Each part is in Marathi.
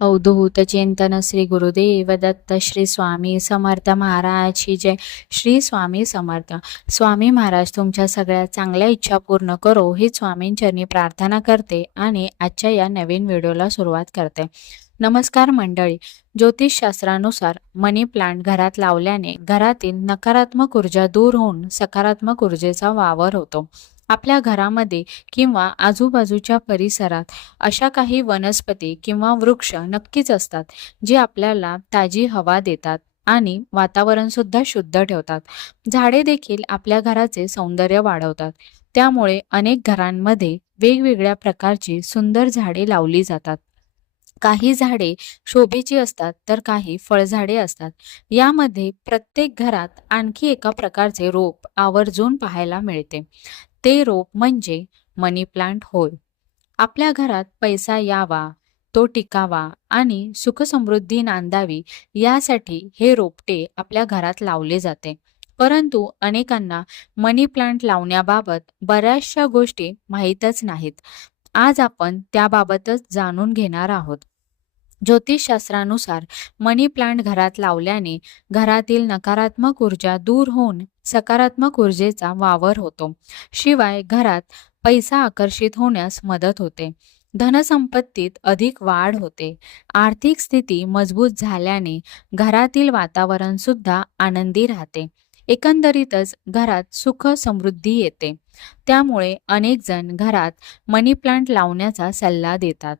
अवधूत चिंतन श्री गुरुदेव दत्त श्री स्वामी समर्थ महाराज की जय. श्री स्वामी समर्थ. स्वामी महाराज तुमच्या सगळ्या चांगल्या इच्छा पूर्ण करो ही स्वामींचरणी प्रार्थना करते आणि आजच्या या नवीन व्हिडिओला सुरुवात करते. नमस्कार मंडळी. ज्योतिषशास्त्रानुसार मनी प्लांट घरात लावल्याने घरातील नकारात्मक ऊर्जा दूर होऊन सकारात्मक ऊर्जेचा वावर होतो. आपल्या घरामध्ये किंवा आजूबाजूच्या परिसरात अशा काही वनस्पती किंवा वृक्ष नक्कीच असतात जे आपल्याला ताजी हवा देतात आणि वातावरण सुद्धा शुद्ध ठेवतात. झाडे देखील आपल्या घराचे सौंदर्य वाढवतात. त्यामुळे अनेक घरांमध्ये वेगवेगळ्या प्रकारची सुंदर झाडे लावली जातात. काही झाडे शोभेची असतात तर काही फळझाडे असतात. यामध्ये प्रत्येक घरात आणखी एका प्रकारचे रोप आवर्जून पाहायला मिळते. ते रोप म्हणजे मनी प्लांट होय. आपल्या घरात पैसा यावा, तो टिकावा आणि सुखसमृद्धी नांदावी यासाठी हे रोपटे आपल्या घरात लावले जाते. परंतु अनेकांना मनी प्लांट लावण्याबाबत बऱ्याचशा गोष्टी माहीतच नाहीत. आज आपण त्याबाबतच जाणून घेणार आहोत. ज्योतिषशास्त्रानुसार मनी प्लांट घरात लावल्याने घरातील नकारात्मक ऊर्जा दूर होऊन सकारात्मक ऊर्जेचा वावर होतो. शिवाय घरात पैसा आकर्षित होण्यास मदत होते. धनसंपत्तीत अधिक वाढ होते. आर्थिक स्थिती मजबूत झाल्याने घरातील वातावरण सुद्धा आनंदी राहते. एकंदरीतच घरात सुख समृद्धी येते. त्यामुळे अनेक जण घरात मनी प्लांट लावण्याचा सल्ला देतात.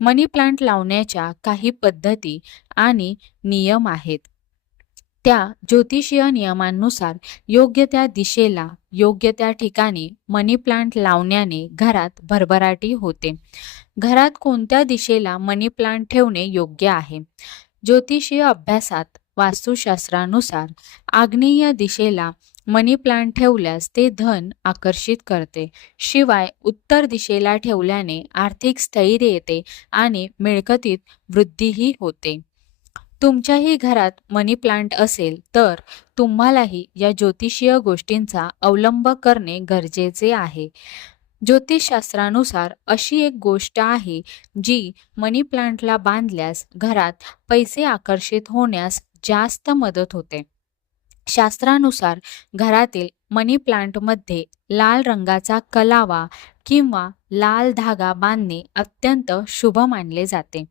मनी प्लांट लावण्याच्या काही पद्धती आणि नियम आहेत. त्या ज्योतिषीय नियमांनुसार योग्य त्या दिशेला योग्य त्या ठिकाणी मनी प्लांट लावण्याने घरात भरभराटी होते. घरात कोणत्या दिशेला मनी प्लांट ठेवणे योग्य आहे? ज्योतिषीय अभ्यासात वास्तुशास्त्रानुसार आग्नेय दिशेला मनी प्लांट ठेवल्यास ते धन आकर्षित करते. शिवाय उत्तर दिशेला ठेवल्याने आर्थिक स्थैर्य येते आणि मिळकतीत वृद्धीही होते. तुमच्याही घरात मनी प्लांट असेल तर तुम्हालाही या ज्योतिषीय गोष्टींचा अवलंब करणे गरजेचे आहे. ज्योतिषशास्त्रानुसार अशी एक गोष्ट आहे जी मनी प्लांटला बांधल्यास घरात पैसे आकर्षित होण्यास जास्त मदत होते. शास्त्रानुसार घरातील मनी प्लांटमध्ये लाल रंगाचा कलावा किंवा लाल धागा बांधणे अत्यंत शुभ मानले जाते.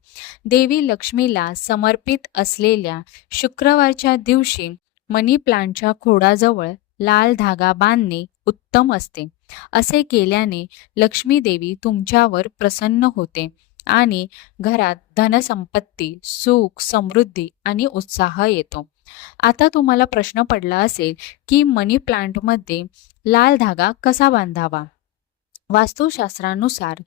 देवी लक्ष्मीला समर्पित असलेल्या शुक्रवारच्या दिवशी मनी प्लांटच्या खोडाजवळ लाल धागा बांधणे उत्तम असते. असे केल्याने लक्ष्मी देवी तुमच्यावर प्रसन्न होते आणि घरात धनसंपत्ती, सुख, समृद्धी आणि उत्साह येतो. आता तुम्हाला प्रश्न पडला असेल की मनी प्लांटमध्ये लाल धागा कसा बांधावा? वास्तुशास्त्रानुसार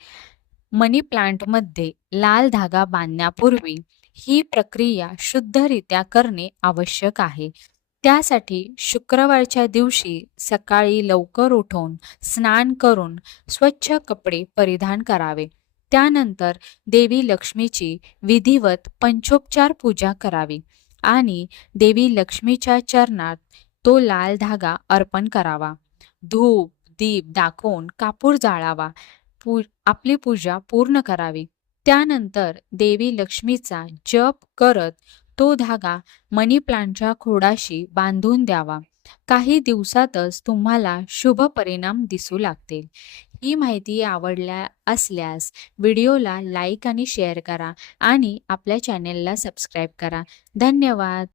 मनी प्लांटमध्ये लाल धागा बांधण्यापूर्वी ही प्रक्रिया शुद्धरित्या करणे आवश्यक आहे. त्यासाठी शुक्रवारच्या दिवशी सकाळी लवकर उठून स्नान करून स्वच्छ कपडे परिधान करावे. त्यानंतर देवी लक्ष्मीची विधिवत पंचोपचार पूजा करावी आणि देवी लक्ष्मीच्या चरणात तो लाल धागा अर्पण करावा. धूप दीप दाखवून कापूर जाळावा. आपली पूजा पूर्ण करावी. त्यानंतर देवी लक्ष्मीचा जप करत तो धागा मनी प्लांटच्या खोडाशी बांधून द्यावा. काही दिवसातच तुम्हाला शुभ परिणाम दिसू लागतील. ही माहिती आवडल्या असल्यास व्हिडिओला लाईक आणि शेअर करा आणि आपल्या चॅनेलला सबस्क्राईब करा. धन्यवाद.